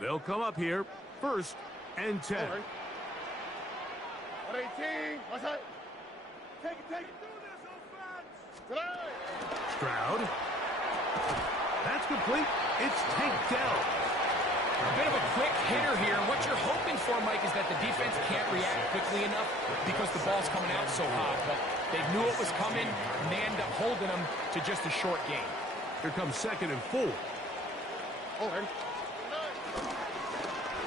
They'll come up here, 1st and 10. 118. What's that? Take it. Stroud. That's complete. It's Nfgl. A bit of a quick hitter here. What you're hoping for, Mike, is that the defense can't react quickly enough because the ball's coming out so hot. But they knew it was coming, and they end up holding them to just a short gain. Here comes 2nd and 4.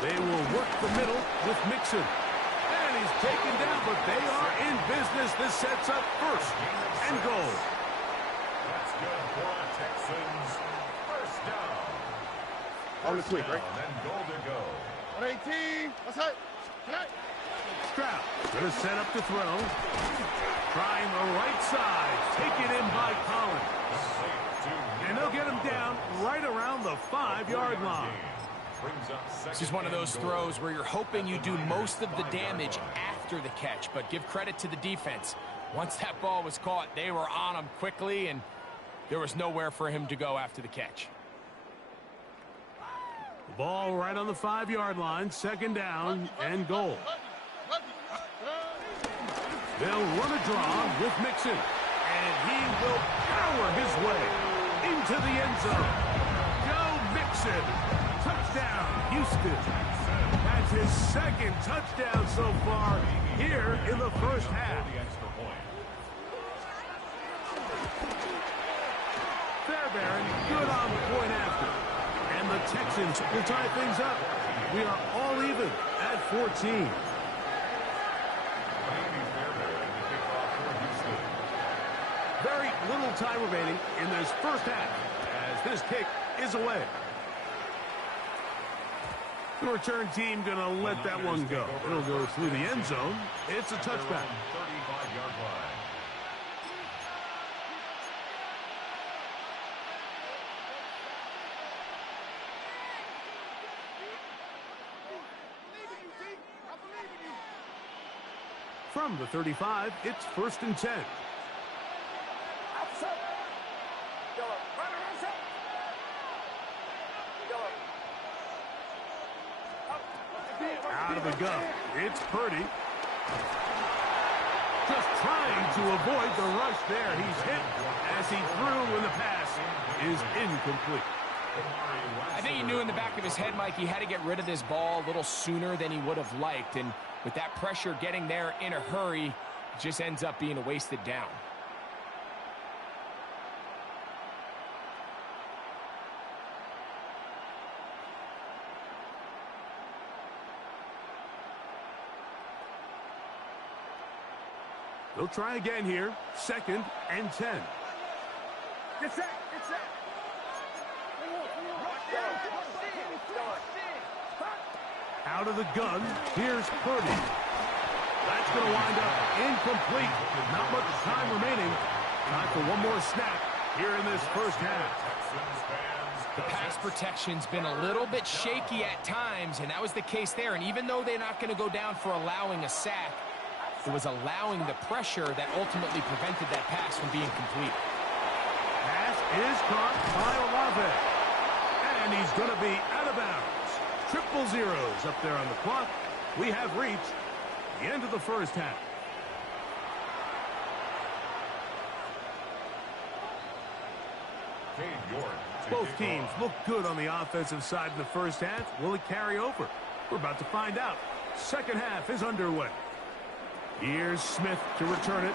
They will work the middle with Mixon. And he's taken down, but they are in business. This sets up 1st and goal. That's good for the Texans. 1st down. On the quick, right? And goal to go. 118. What's that? Stroud going to set up to throw. Trying the right side. Taken in by Collins. And they'll get him down right around the 5-yard line. This is one of those throws where you're hoping you do most of the damage after the catch, but give credit to the defense. Once that ball was caught, they were on him quickly, and there was nowhere for him to go after the catch. The ball right on the 5-yard line, 2nd down and goal. They'll run a draw with Mixon, and he will power his way into the end zone. Go Mixon! Touchdown, Houston. That's his 2nd touchdown so far here in the 1st half. Fairbairn, good on the point after. And the Texans will tie things up. We are all even at 14. Very little time remaining in this 1st half as this kick is away. The return team going to let that one go. It'll go through the end zone. It's a touchback. 35-yard line. From the 35, it's 1st and 10. Out of the gun, it's Purdy. Just trying to avoid the rush there. He's hit as he threw when the pass is incomplete. I think he knew in the back of his head, Mike, he had to get rid of this ball a little sooner than he would have liked. And with that pressure getting there in a hurry, it just ends up being a wasted down. They'll try again here. 2nd and 10. Get set. Out of the gun, here's Purdy. That's going to wind up incomplete. Not much time remaining. Time for one more snap here in this 1st half. The pass protection's been a little bit shaky at times, and that was the case there. And even though they're not going to go down for allowing a sack, it was allowing the pressure that ultimately prevented that pass from being complete. Pass is caught by Olave. And he's going to be out of bounds. 0-0 up there on the clock. We have reached the end of the 1st half. Both teams look good on the offensive side in the 1st half. Will it carry over? We're about to find out. 2nd half is underway. Here's Smith to return it.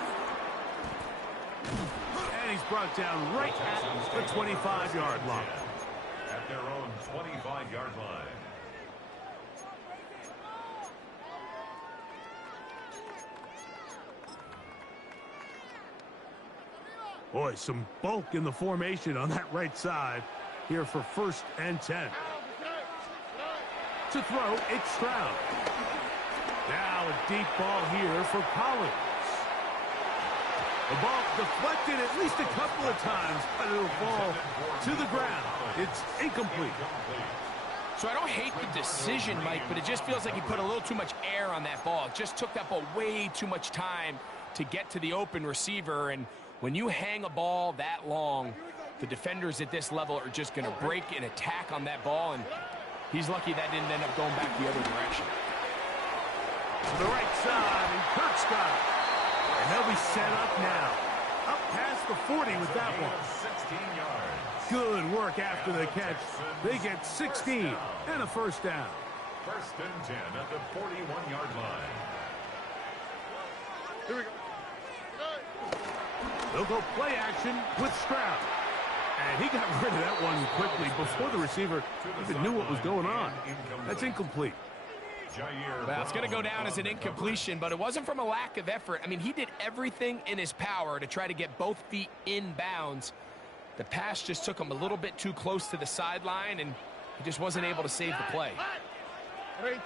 And he's brought down right at the 25-yard line. At their own 25-yard line. Boy, some bulk in the formation on that right side here for 1st and 10. To throw, it's Stroud. Now a deep ball here for Collins. The ball deflected at least a couple of times, but it'll fall to the ground. It's incomplete. So I don't hate the decision, Mike, but it just feels like he put a little too much air on that ball. It just took that ball way too much time to get to the open receiver, and when you hang a ball that long, the defenders at this level are just going to break and attack on that ball, and He's lucky that didn't end up going back the other direction. To the right side, and Kurt's got it. And they'll be set up now. Up past the 40 with that one. 16 yards. Good work after the catch. They get 16 and a first down. First and 10 at the 41-yard line. Here we go. They'll go play action with Stroud. And he got rid of that one quickly before the receiver even knew what was going on. That's incomplete. Well, it's going to go down as an incompletion, but it wasn't from a lack of effort. I mean, he did everything in his power to try to get both feet in bounds. The pass just took him a little bit too close to the sideline, and he just wasn't able to save the play. 18.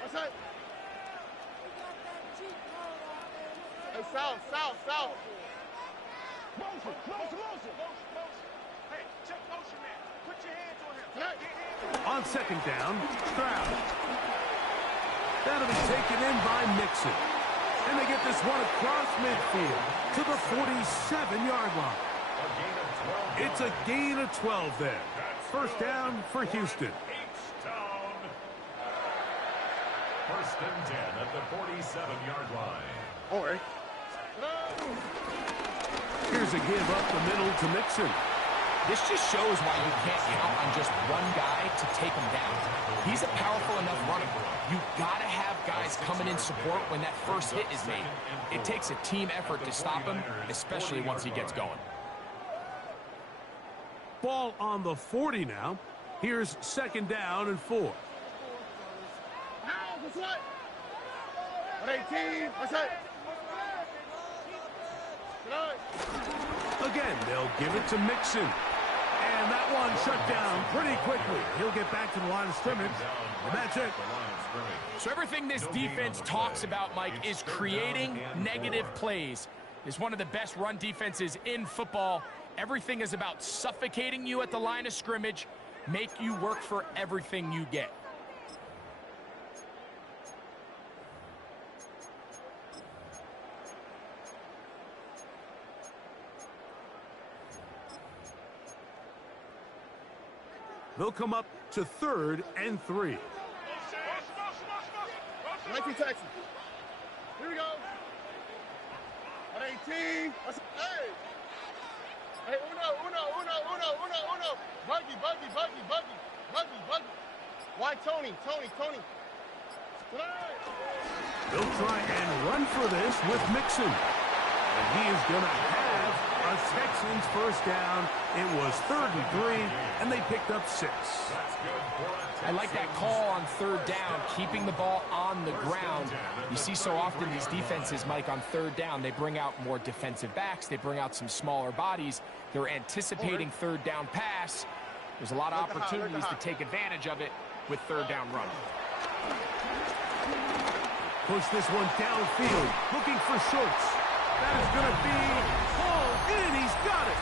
What's that? Hey, south. Motion. Hey, check motion, man. Put your hands on him. On second down, Stroud. That'll be taken in by Mixon. And they get this one across midfield to the 47-yard line. It's a gain of 12 there. First down for Houston. First and 10 at the 47-yard line. All right. Here's a give up the middle to Mixon. This just shows why you can't count on just one guy to take him down. He's a powerful enough runner. You gotta have guys coming in support when that first hit is made. It takes a team effort to stop him, especially once he gets going. Ball on the 40 now. Here's second down and 4. Now, what's what? 18. What's that? Again, they'll give it to Mixon. And that one shut down pretty quickly. He'll get back to the line of scrimmage, and that's it. So everything this defense talks about, Mike, is creating negative plays. It's one of the best run defenses in football. Everything is about suffocating you at the line of scrimmage, make you work for everything you get. They'll come up to 3rd and 3. Mikey Texas. Here we go. 18. Hey. Hey, uno. Buggy. Why Tony? They'll try and run for this with Mixon. And he is going to have a Texans first down. It was 3rd and 3, and they picked up 6. I like that call on 3rd down, keeping the ball on the ground. You see so often these defenses, Mike, on 3rd down, they bring out more defensive backs. They bring out some smaller bodies. They're anticipating 3rd down pass. There's a lot of opportunities to take advantage of it with 3rd down run. Push this one downfield, looking for Schultz. That is going to be hauled in. He's got it.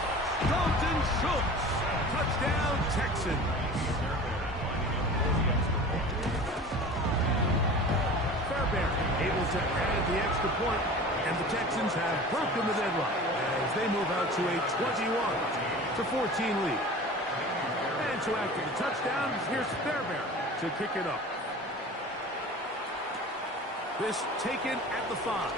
Dalton Schultz. Touchdown, Texans. Fairbairn able to add the extra point, and the Texans have broken the deadlock as they move out to a 21-14 lead. And so after the touchdown, here's Fairbairn to kick it up. This taken at the 5.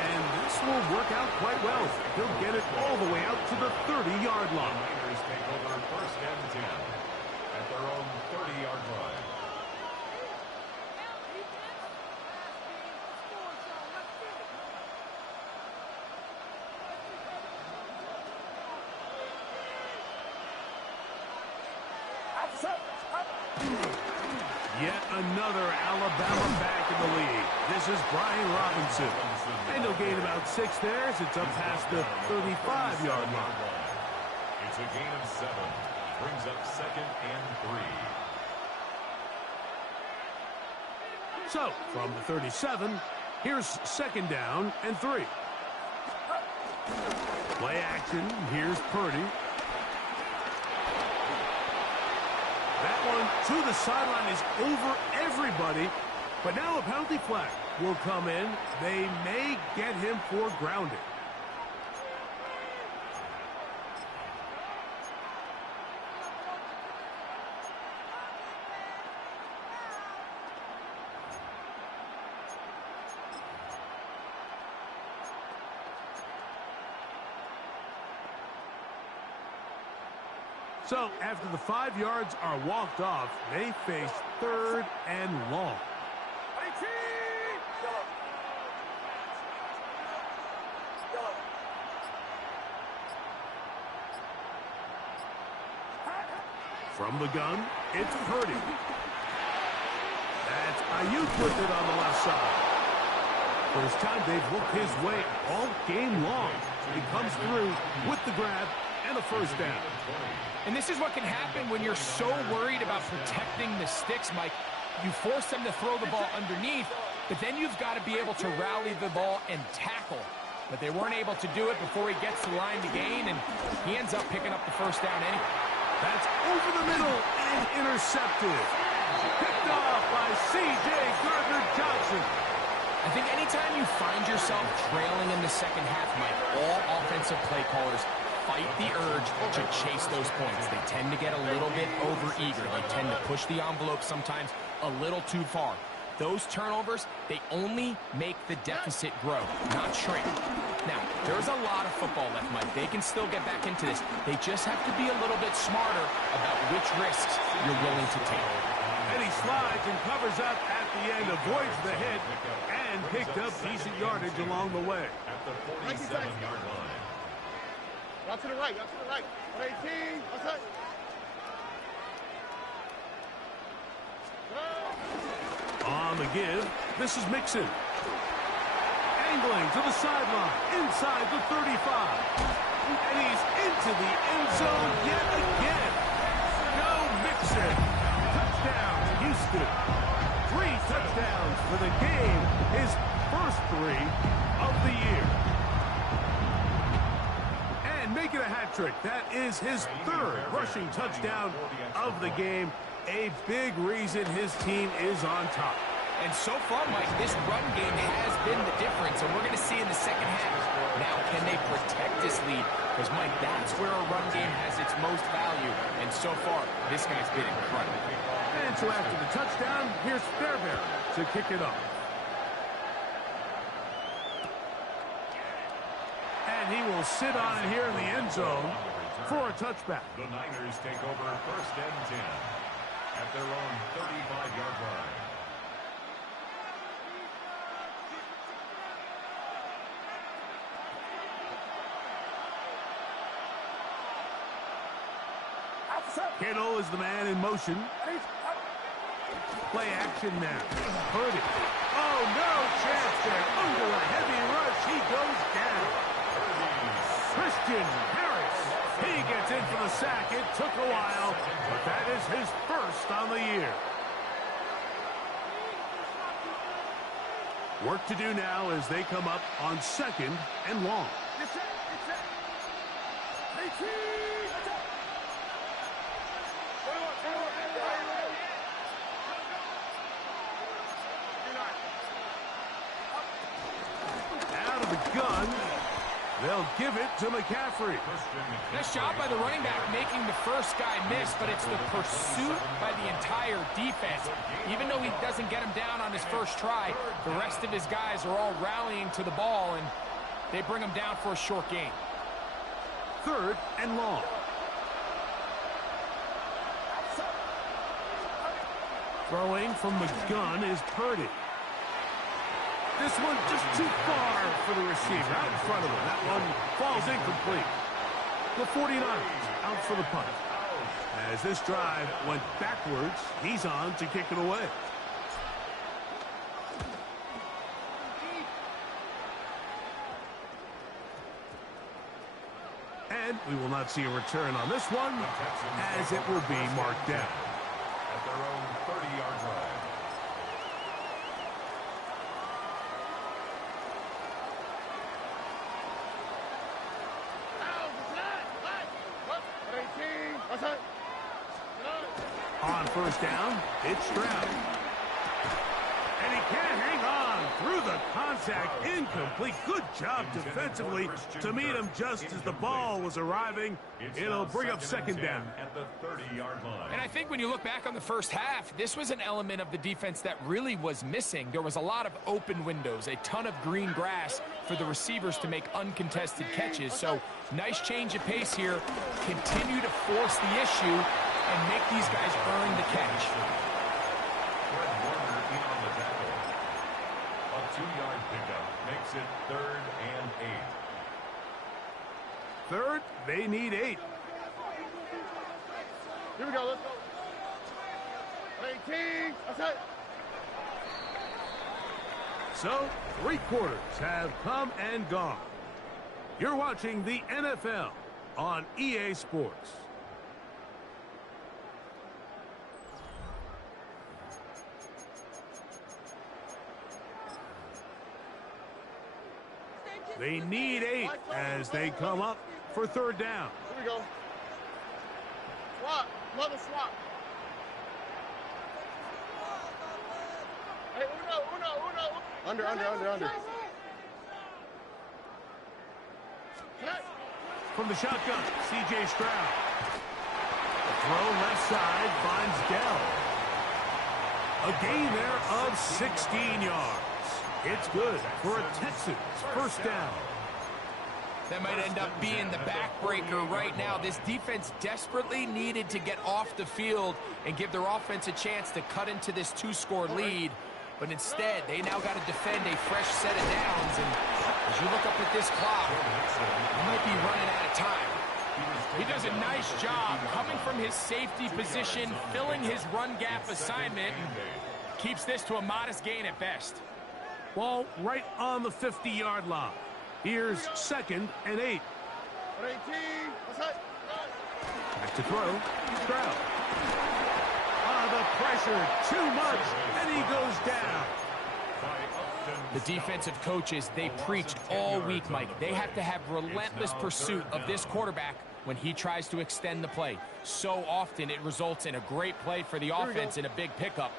And this will work out quite well. He'll get it all the way out to the 30-yard line. Niners take over first and 10 at their own 30-yard line. Yet another Alabama back in the lead. This is Brian Robinson. And he'll gain about 6 there as it's up past the 35-yard line. It's a gain of 7. Brings up 2nd and 3. So, from the 37, here's 2nd down and 3. Play action. Here's Purdy. That one to the sideline is over everybody. But now a penalty flag will come in. They may get him for grounding. So after the 5 yards are walked off, they face 3rd and long. From the gun, it's Purdy. That's Ayuk with it on the left side. First time they've looked his way all game long. He comes through with the grab and a first down. And this is what can happen when you're so worried about protecting the sticks, Mike. You force them to throw the ball underneath, but then you've got to be able to rally the ball and tackle. But they weren't able to do it before he gets the line to gain, and he ends up picking up the first down anyway. That's over the middle and intercepted. Picked off by C.J. Gardner-Johnson. I think anytime you find yourself trailing in the second half, Mike, all offensive play callers fight the urge to chase those points. They tend to get a little bit overeager. They tend to push the envelope sometimes a little too far. Those turnovers, they only make the deficit grow, not shrink. Now, there's a lot of football left, Mike. They can still get back into this. They just have to be a little bit smarter about which risks you're willing to take. And he slides and covers up at the end, avoids the hit, and picked up decent yardage along the way. At the 47-yard line. Out to the right, out to the right. 118, outside. On the give, this is Mixon. Angling to the sideline, inside the 35. And he's into the end zone yet again. Go Mixon. Touchdown, Houston. 3 touchdowns for the game. His first 3 of the year. And making a hat trick. That is his 3rd rushing touchdown of the game. A big reason his team is on top. And so far, Mike, this run game has been the difference, and we're going to see in the second half. Now, can they protect this lead? Because, Mike, that's where a run game has its most value. And so far, this guy's been incredible. And so after the touchdown, here's Fairbairn to kick it off. And he will sit on it here in the end zone for a touchback. The Niners take over 1st and 10 at their own 35-yard line. Kittle is the man in motion. Play action now. Purdy. Oh, no chance there. Under a heavy rush, he goes down. Christian Harris. He gets in for the sack. It took a while, but that is his first on the year. Work to do now as they come up on 2nd and long. Out of the gun, they'll give it to McCaffrey. Nice job by the running back making the first guy miss, but it's the pursuit by the entire defense. Even though he doesn't get him down on his first try, the rest of his guys are all rallying to the ball, and they bring him down for a short gain. 3rd and long. Throwing from the gun is Purdy. This one just too far for the receiver, out in front of him. That one falls incomplete. The 49ers out for the punt. As this drive went backwards, he's on to kick it away. And we will not see a return on this one, as it will be marked down. At their own 30-yard line. On 1st down, it's Stroud. And he can't hang on through the contact. Incomplete. Good job defensively to meet him just as the ball was arriving. It'll bring up second down. At the 30-yard line. And I think when you look back on the first half, this was an element of the defense that really was missing. There was a lot of open windows, a ton of green grass for the receivers to make uncontested catches. So nice change of pace here. Continue to force the issue and make these guys earn the catch. A 2-yard pickup makes it 3rd and 8. Third, they need 8. Here we go, let's go. 18, that's it. So, 3 quarters have come and gone. You're watching the NFL on EA Sports. They need 8 as they come up for third down. Here we go. Swap, another swap. Hey, uno. Under. From the shotgun, C.J. Stroud. The throw left side finds Dell. A gain there of 16 yards. It's good for a Texans first down. That might end up being the backbreaker right now. This defense desperately needed to get off the field and give their offense a chance to cut into this 2-score lead. But instead, they now got to defend a fresh set of downs. And as you look up at this clock, they might be running out of time. He does a nice job coming from his safety position, filling his run gap assignment, and keeps this to a modest gain at best. Ball right on the 50-yard line. Here's 2nd and 8. 18, that's it. Back to throw. Stroud. The pressure, too much, and he goes down. The defensive coaches, they preached all week, Mike. They have to have relentless pursuit of this quarterback when he tries to extend the play. So often it results in a great play for the offense and a big pickup.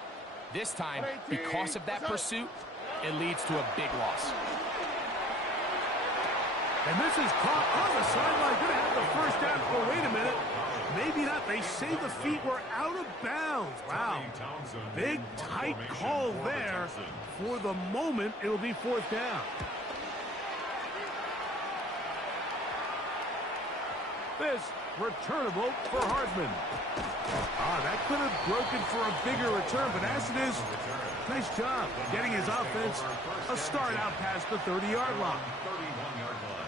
This time, because of that pursuit, it leads to a big loss. And this is caught on the sideline. Going to have the first down. Oh, wait a minute. Maybe not. They say the feet were out of bounds. Wow. Big, tight call there. For the moment, it'll be 4th down. This returnable for Hartman. That could have broken for a bigger return, but as it is, nice job getting his offense a start out past the 30-yard line. 31-yard line.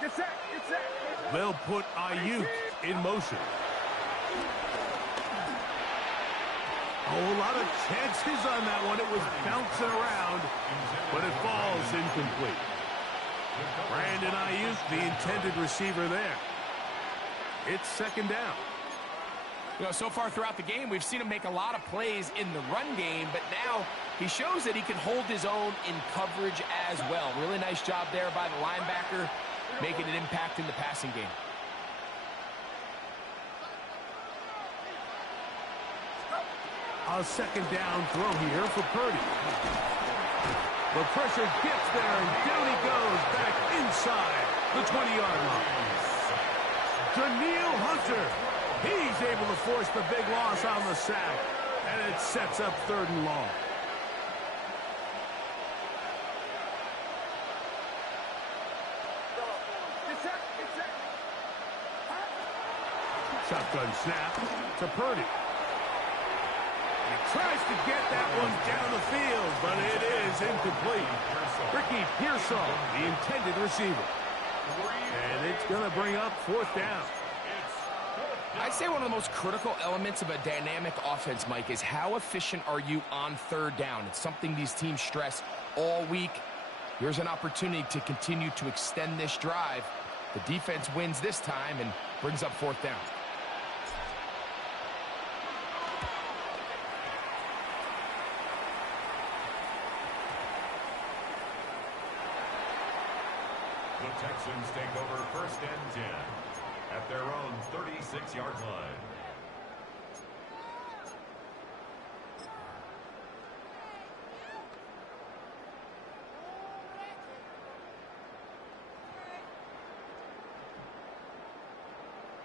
Get set. They'll put Ayuk in motion. A lot of chances on that one. It was bouncing around, but it falls incomplete. Brandon Ayuk, the intended receiver there. It's 2nd down. You know, so far throughout the game, we've seen him make a lot of plays in the run game, but now he shows that he can hold his own in coverage as well. Really nice job there by the linebacker, making an impact in the passing game. A 2nd down throw here for Purdy. The pressure gets there, and down he goes back inside the 20-yard line. Daniil Hunter, he's able to force the big loss on the sack, and it sets up 3rd and long. Shotgun snap to Purdy. He tries to get that one down the field, but it is incomplete. Ricky Pearsall, the intended receiver. And it's going to bring up 4th down. I'd say one of the most critical elements of a dynamic offense, Mike, is how efficient are you on 3rd down. It's something these teams stress all week. Here's an opportunity to continue to extend this drive. The defense wins this time and brings up 4th down. Texans take over first and 10 at their own 36-yard line.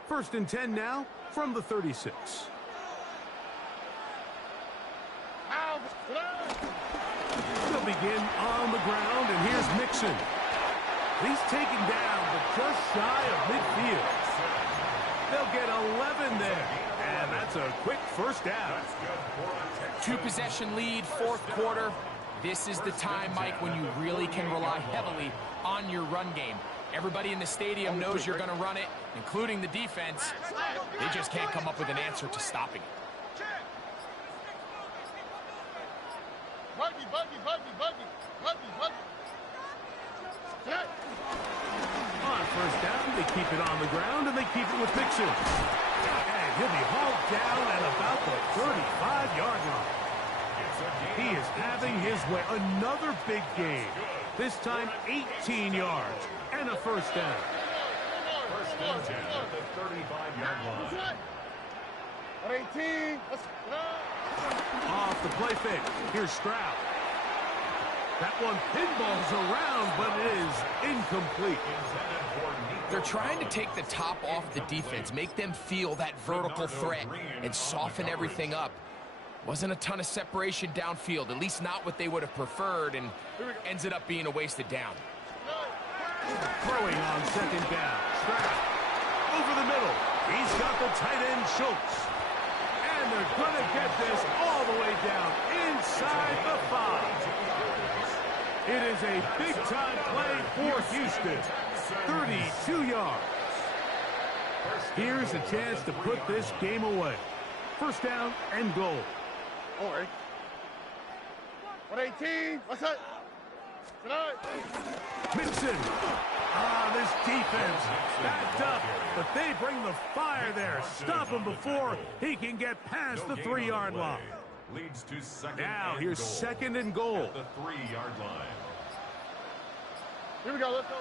First and 10 now from the 36. They'll begin on the ground, and here's Mixon. He's taken down, but just shy of midfield. They'll get 11 there, and that's a quick first down. Two-possession lead, fourth quarter. This is the time, Mike, when you really can rely heavily on your run game. Everybody in the stadium knows you're going to run it, including the defense. They just can't come up with an answer to stopping it. On first down, they keep it on the ground, and they keep it with Mixon. And he'll be hauled down at about the 35-yard line. He is having his way. Another big game. This time, 18 yards and a first down. First and 10 at the 35-yard line. 18. Off the play fake. Here's Stroud. That one pinballs around, but it is incomplete. They're trying to take the top off the defense, make them feel that vertical threat, and soften everything up. Wasn't a ton of separation downfield, at least not what they would have preferred, and ends up being a wasted down. Throwing on second down. Stroud over the middle. He's got the tight end Schultz. And they're going to get this all the way down inside the 5. It is a big-time play for Houston. 32 yards. Here's a chance to put this game away. First down and goal. All right. 118. What's that? Mixon. This defense backed up, but they bring the fire there. Stop him before he can get past the 3-yard line. Leads to second. Now here's goal second and goal. at the 3-yard line. Here we go. Let's go.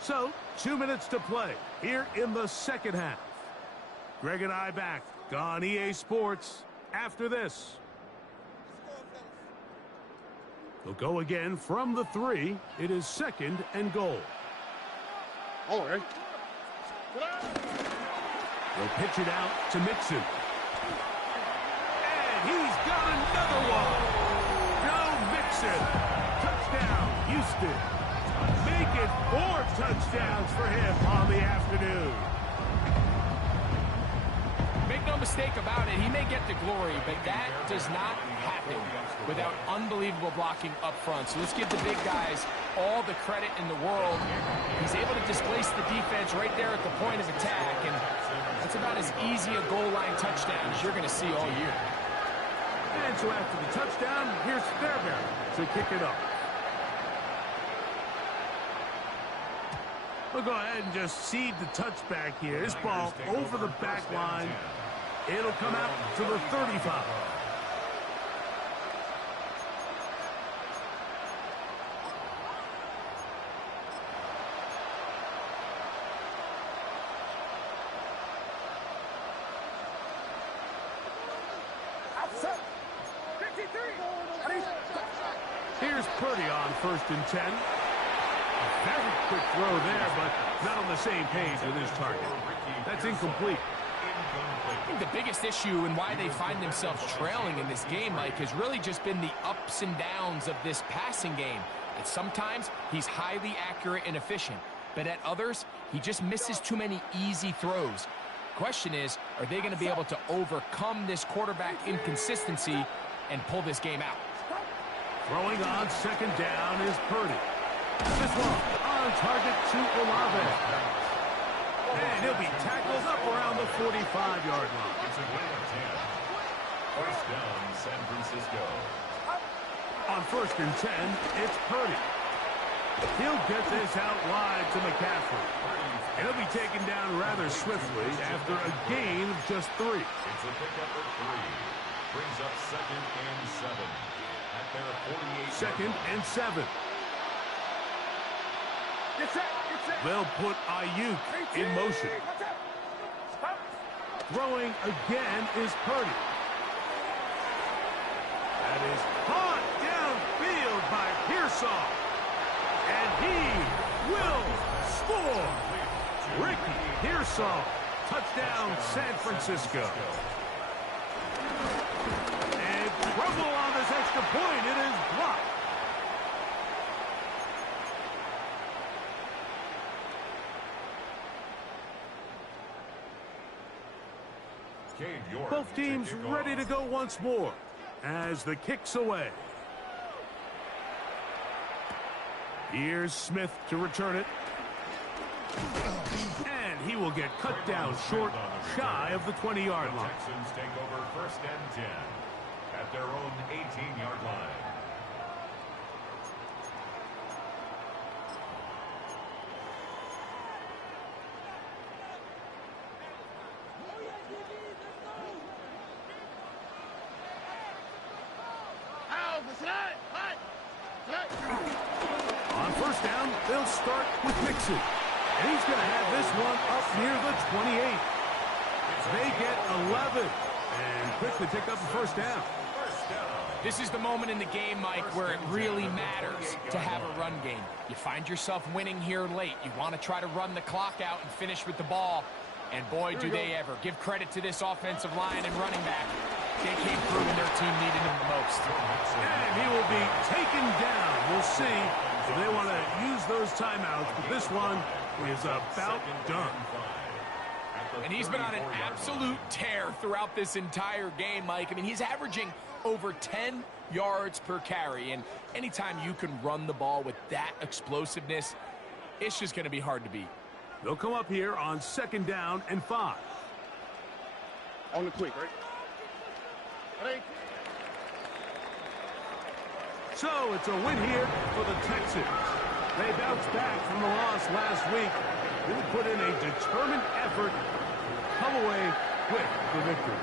So, 2 minutes to play here in the second half. Greg and I back on EA Sports after this. They'll go again from the 3. It is second and goal. All right. They'll pitch it out to Mixon. And he's got another one. Joe Mixon. Touchdown, Houston. Make it 4 touchdowns for him on the afternoon. Make no mistake about it, he may get the glory, but that does not happen without unbelievable blocking up front. So let's give the big guys all the credit in the world. He's able to displace the defense right there at the point of attack, and that's about as easy a goal line touchdown as you're going to see all year. And so after the touchdown, here's Fairbairn to kick it up. We'll go ahead and just seed the touchback here. This ball over the back line. It'll come out to the 35. Here's Purdy on first and 10. A very quick throw there, but not on the same page with his target. That's incomplete. I think the biggest issue and why they find themselves trailing in this game, Mike, has really just been the ups and downs of this passing game. And sometimes he's highly accurate and efficient, but at others, he just misses too many easy throws. Question is, are they going to be able to overcome this quarterback inconsistency and pull this game out? Throwing on second down is Purdy. This one on target to Olave. And he'll be tackled up around the 45-yard line. It's a gain of 10. First down, San Francisco. On first and 10, it's Purdy. He'll get this out wide to McCaffrey. And he'll be taken down rather swiftly after a gain of just 3. It's a pickup of 3. Brings up second and 7 at their 48. Second and 7. They'll put Ayuk in motion. Throwing again is Purdy. That is caught downfield by Pearsall. And he will score. Ricky Pearsall. Touchdown, San Francisco. And trouble on this extra point. It is blocked. Both teams ready to go once more as the kick's away. Here's Smith to return it. And he will get cut down short, shy of the 20-yard line. Texans take over 1st and 10 at their own 18-yard line. On 1st down, they'll start with Mixon. And he's going to have this one up near the 28. They get 11 and quickly pick up the 1st down. This is the moment in the game, Mike, where it really matters to have a run game. You find yourself winning here late. You want to try to run the clock out and finish with the ball. And boy, do they ever. Give credit to this offensive line and running back. They came through when their team needed him the most. And he will be taken down. We'll see if they want to use those timeouts, but this one is about done. And he's been on an absolute tear throughout this entire game, Mike. I mean, he's averaging over 10 yards per carry. And anytime you can run the ball with that explosiveness, it's just going to be hard to beat. They'll come up here on 2nd down and 5. On the quick, right? So it's a win here for the Texans. They bounced back from the loss last week. Really put in a determined effort to come away with the victory.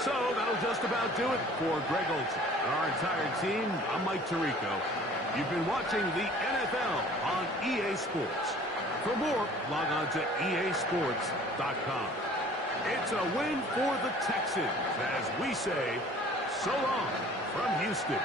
So that'll just about do it for Greg Olsen and our entire team. I'm Mike Tirico. You've been watching the NFL on EA Sports. For more, log on to easports.com. It's a win for the Texans as we say so long from Houston.